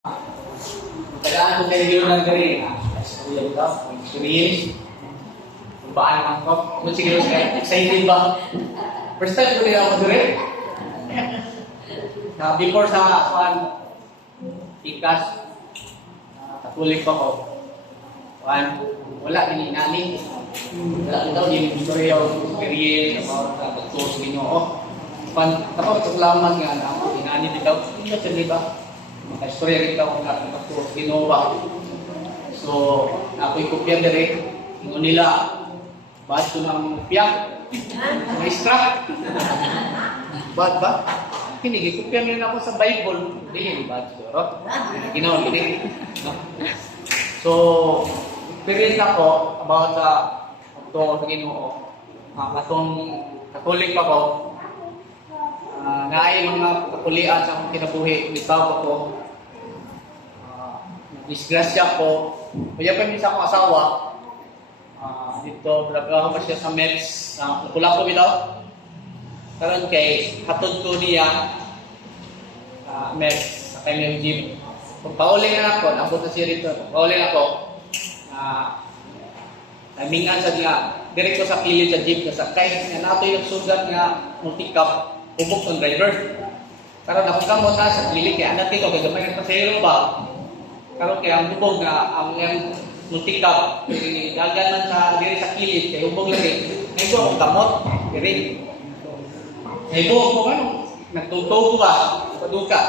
Tagaan ko kayo yun ng gari. Experience ka, experience. Baan naman ko. Kung siguro excited ba? First time ko rin ako dure. Before sa ikas, katulik pa ko. Wala ininani. Wala ito yung istorya o experience about pagtuos Ginoo. Tapos tuklaman nga na ako inani dito. Hindi ba di ba? Maka-istorya rin ako na pagtuos Ginoo ba. So, ako'y kopya dire. Ingon nila, ba't ko ng piyak? Maestra? Ba't ba? Hindi, kopya nila ako sa Bible. Hindi, ba't ko? Ginawa, hindi. So, experience ako about ito sa Ginoo. Katong katulik pa ko. Naay mga kakulian sa akong kinabuhi. Bitaw ako. Disgrasya ko. Kaya pa minsan akong asawa. Dito, nagagawa pa siya sa Mets. Napula ko bitaw. Karon kay hatod ko niya Mets sa kanyang gym. Kung pauling na ako, nabot na siya rito. Kung pauling ako, mingan sa niya, direct ko sa kilid sa jeep na sakay. Nga nato yung sugat nga multi-cup, ubok ng driver. Karon ako kamot na sa kilid, kaya anak ko, kaya gamay ng pasayro ba? Karon kaya ang bubog nga, ang multi-cup, gaganan sa diri sa kilid, kaya ubog lagi. Ngayon ko akong kamot, diri. Ngayon ko ano, nagtutubo ba? Paduka.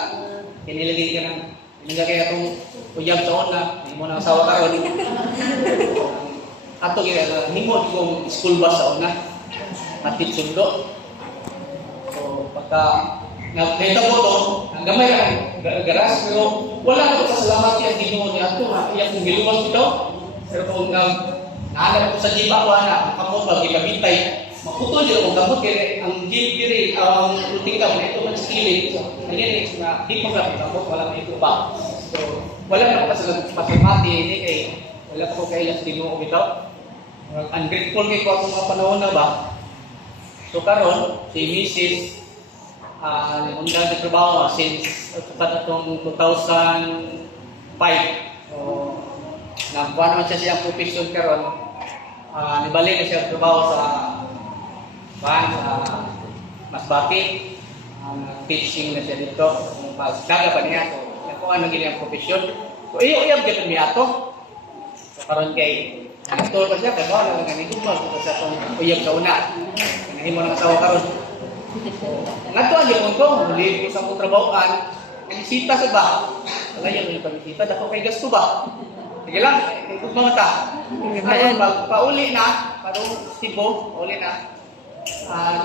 Kinilagay ka ng, nilagay akong uyab sa una, hindi mo na asawa karon. Ato himod kong school bus sa una. Hatid sundo. So, pagka nakita ko to, ang gamay ang garas, pero wala ko sa salamat yung Ginoo niya ato. Iyak kong giluwas ito. Pero kung naalala ko sa jeep ako, ang kamot ba, gigabitay. Maputol din akong kamot, kaya ang jeep diri, ang rutika mo, ito man sa kilid. Ayan, di pa nga kamot, wala may ito ba. So, wala na ko sa pasamati, hindi kay wala ko kailan sa Ginoo ito. Ungrateful kay ko akong mga panahon na ba. So karon si Mrs. Undan na trabaho since atong 2005. So nagkuha naman siya siyang profession karon. Nibalik na siya trabaho sa Masbate. Teaching na siya dito. Pagkaga pa niya. So nakuha na gini ang profession. So iyo-iyab gyud mi ato. So karon kay aktor pa siya, kaya wala nga nagigumag sa itong uyab sa una. Kanahin mo ng asawa karon. Nga to, ang yapon ko, muli ko sa akong trabahoan, nagisita sa ba? Wala yan, yung pagisita, dako kay gasto ba? Sige lang, ikot mga ta. Ngayon, pauli na, parang Cebu, pauli na,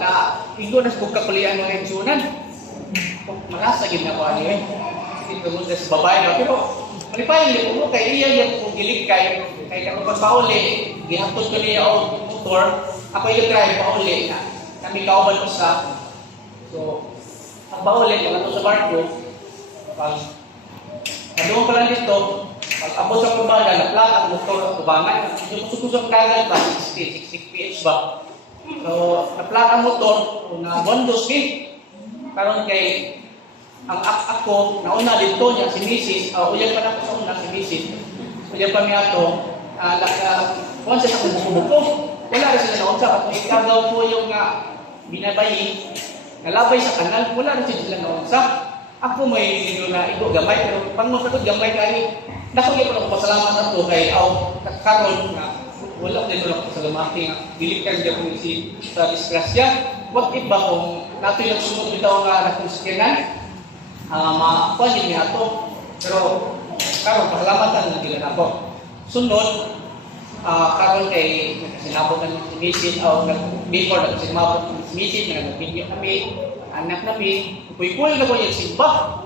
na igo na sa bugkakulian mga insunan. Malasa, ginawa niyo eh. Ito mo sa babae, pero malipayan niyo mo, kay iya yan kung gilig kayo, kay kapag pauli, ginapot ko niya o motor, ako yung drive pauli na kami kauban ko sa. So, ang pauli, kung ito sa barko, pag nadoon pa lang dito, pag abot sa kumbada, naplat ang motor at kubangan, yung kusok-kusok kagal ba, 60 pH ba? So, naplat ang motor, na bondos karon kay ang ako, nauna dito niya, si Mrs. Uyan pa na ako sa una, si Mrs. Uyan pa niya ito, kung siya sa kubuko, wala rin sila naunsa. Kung ikagaw po yung binabayi, nalabay sa kanal, wala rin sila naunsa. Ako may nilo na igo gamay, pero pang mga gamay kani, nakagay pa ako pasalamat na ito kay karon na wala din ko pasalamati nga dilikan siya kung sa disgrasya. What if ba kung nato yung sunod bitaw nga nakonsikinan? Makuha niya ito. Pero, karon pasalamatan na nila ako. Sunod, karon kay sinabot ng misid o before na sinabot ng misid na nag-video kami, anak namin, kuy-kuy na ko yung simba.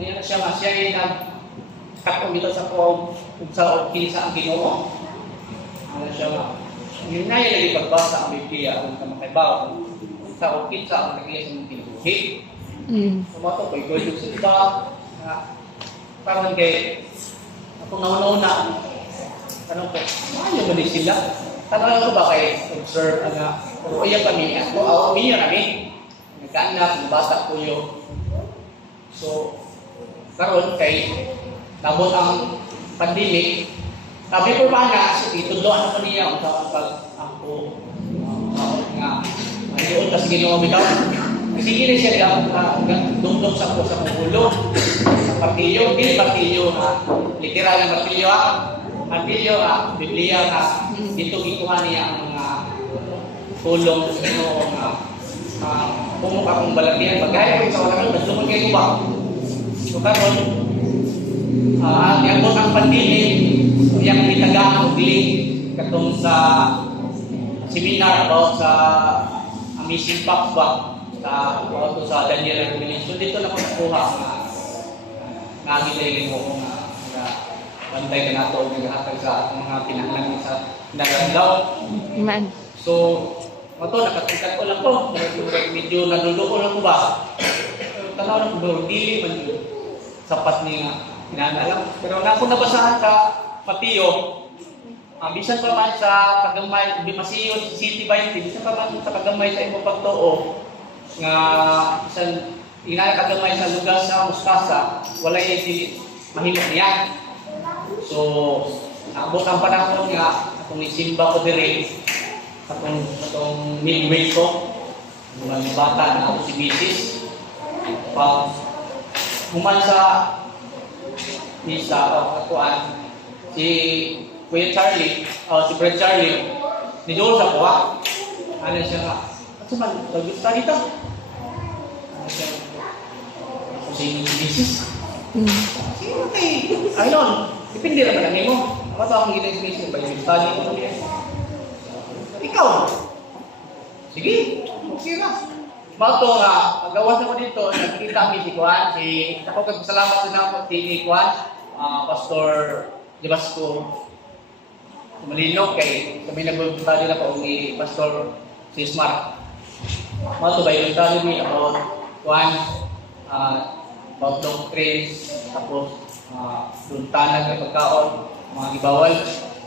Ngayon na siya nga, siya ay nag-katong dito sa kung sa kinsa ang Ginoo. Ano siya nga, yun na yung naging pagbasa ang Biblia kung kamakaibaw, kung sa o kinsa ang naging sa mga kinubuhi. Tumato ko, ikaw yung simba. Parang kay, ako nauna-una, tanong ko, ano ba din sila? Tanong ko ba kay observe, o iya kami, umiya kami, nagkaanak, nabata ko yun. So, Karon kay nabot ang pandemic, sabi ko ba na, itudloan naman niya kung saan ako nga ayun kasi ginawa bitaw. Kasi gini siya dumdum sa ko sa ulo. Sa partiyo, hindi partiyo na literal na partiyo Partiyo Biblia na dito gikuha niya ang mga tulong sa Ginoo nga pumuka kong balatian. Pagkaya ko sa walang nasulong kayo ba? So karon ang ang pandemic, yang itagaan og link katong sa seminar about sa Amazing Facts ba about sa Daniel Revelation. So dito na ko nakuha nga giling mo nga bantay ka nato og naghatag sa mga pinahanglan sa nagalaw. Man. So mato nakatikat ko lang ko, medyo naduduko lang ko ba. Tanaw na ko dili man yun sapat niya kinanalam. Pero na ako nabasahan ka Mateo, bisan pa man sa kagamay, di masiyo City 20, bisan pa man sa kagamay sa imong pagtuo nga bisan ina kagamay sa lugar sa Mustasa, wala yung mahilot niya. So, abot ang panahon nga atong isimba ko diri atong midway ko mga bata na ako si Mrs. Pag human sa misa o katuan si Kuya Charlie o si Brad Charlie ni Joel sa kuha ano siya nga at suman gusto dito ano siya si Mrs. Okay ayun depende naman ang imo ako to ang ginag-mission by study mo ikaw sige okay na mato nga pagawas ako dito nakita mi si Juan si ako kagpasalamat din ako si Juan Pastor Jabasco Malino kay kami nagbunta din ako ni Pastor Sismar mato ba yung tali mi about Juan about doctrines tapos duntanan ng pagkaon mga ibawal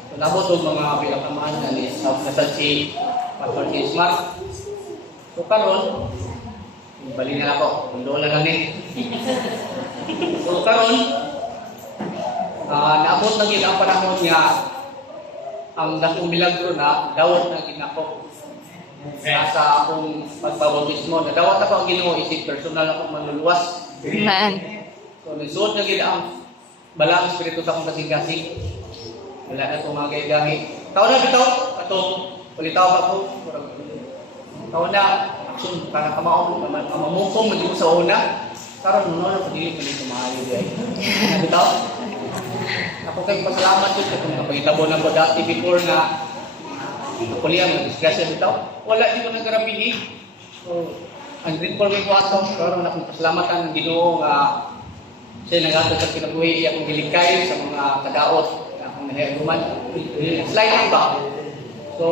so nabot og mga pinakamahan na ni si Pastor Sismar. So karon, bali na ako, mundo na lang eh. So karon, naabot na gid ang panahon nga ang dakong milagro na dawat na gid ako. Sa akong pagbabautismo, nadawat ako ang Ginoo isip personal akong manluluwas. Man. So nisuot na gid ang balang espiritu sa akong kasing-kasing. Wala na itong mga gaya-gami. Tao na bitaw, atong ulitaw pa ko. Kau na action para kamaon mamukong medyo sa una karon no na pagili ko maayo di bitaw ako kay pasalamat jud kung napahitabo na ko dati before na kuliah mo discussion bitaw wala di ko nagarabihi so ang grateful kay kuwato karon akong pasalamatan ng Ginoo nga siya nagato sa kinabuhi akong gilikay sa mga kadaot akong nahiruman slide ba so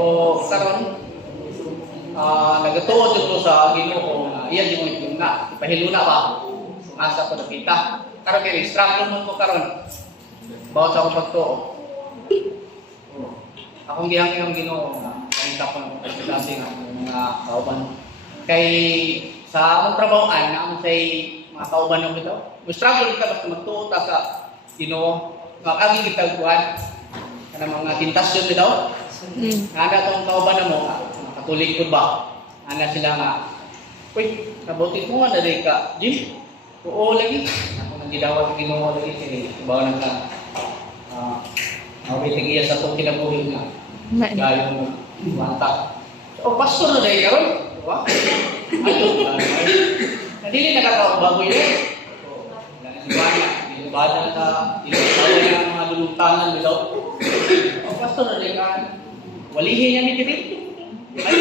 karon nagatuod dito sa Ginoo na iya di mo yung na ipahiluna ba asa ko nakita karon kay struggle mo ko karon bawat sa akong pagtuo akong gihangin ang Ginoo na nakita ko ng pagkakasing mga kauban kay sa among trabahoan na among say mga kauban ng bitaw struggle kita basta magtuo ta sa Ginoo agi kita kuan kana mga tentasyon bitaw ana tong kauban na mo katulig ko ba? Ana sila nga, uy, nabuti ko nga na ka, Jim? Oo lagi. Ako nang gidawat ng Ginoo lagi. Kaya bawa na ka, mawitig iya sa itong kinabuhi nga. Gayong manta. O, pastor na dahil karon. Diba? Ayun. Nadili nakakababoy yun. Dinubada na, dinubada na ang mga luluntanan nila. O, pastor na dahil karon. Walihin niya ni Tiri. Ay,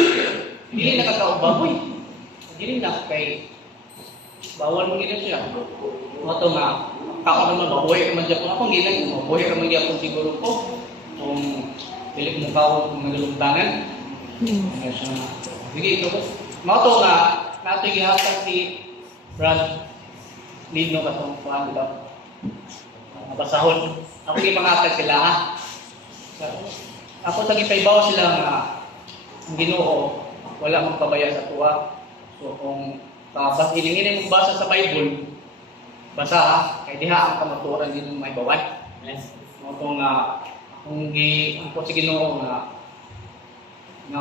hindi nakakababoy. Hindi na kay bawal mo gina siya. Mato nga, ako naman baboy naman dyan po ako. Hindi lang, baboy naman dyan po siguro po. Kung pilik mo kao kung nagalumtangan. Sige, ito po. Mato nga, nato ihatag si Brad Lino katong kuhan dito. Basahon. Ako ipangatag sila ha. Ako tagipaybaw sila nga ang Ginoo wala mong pabaya sa tuwa. So kung hilingin mong basa sa Bible, basa ha. Kay diha ang kamatuoran din may bawat. Yes. Mo nga kung ang po sa Ginoo nga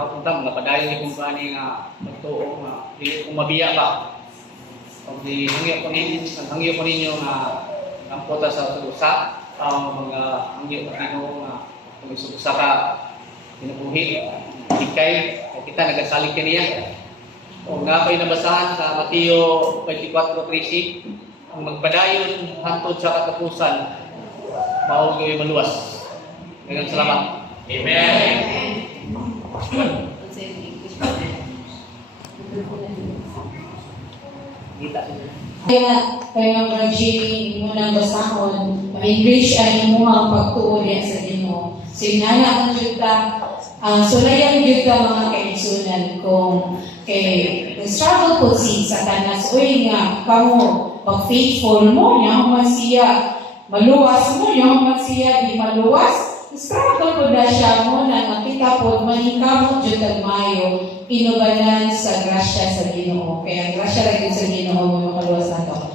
utang nga padayon ni kung kani nga magtuo nga dili ko mabiya pa. Pag hangyo ko ninyo nga ang pota sa usa ang mga hangyo ko Ginoo nga kung usa ka kinabuhi ikay kita nagasalig kaniya. O nga pa'y nabasahan sa Mateo 24:13 ang magpadayon hantod sa katapusan mao gyud maluwas. Daghang salamat. Amen. Kaya mga Jimmy, muna basahon, ma-English ay imuhang pagtuon niya sa Ginoo. Sinana ang juta, sulayan juta mga kaigsunan kung struggle po si Satanas, uy nga, kamo, pag-faithful mo niya, siya, maluwas mo niya, siya, di maluwas, struggle po na siya mo na nakita po, manikamo juta mayo, inubanan sa grasya sa Ginoo. Kaya grasya rin sa Ginoo mo makaluwas na to.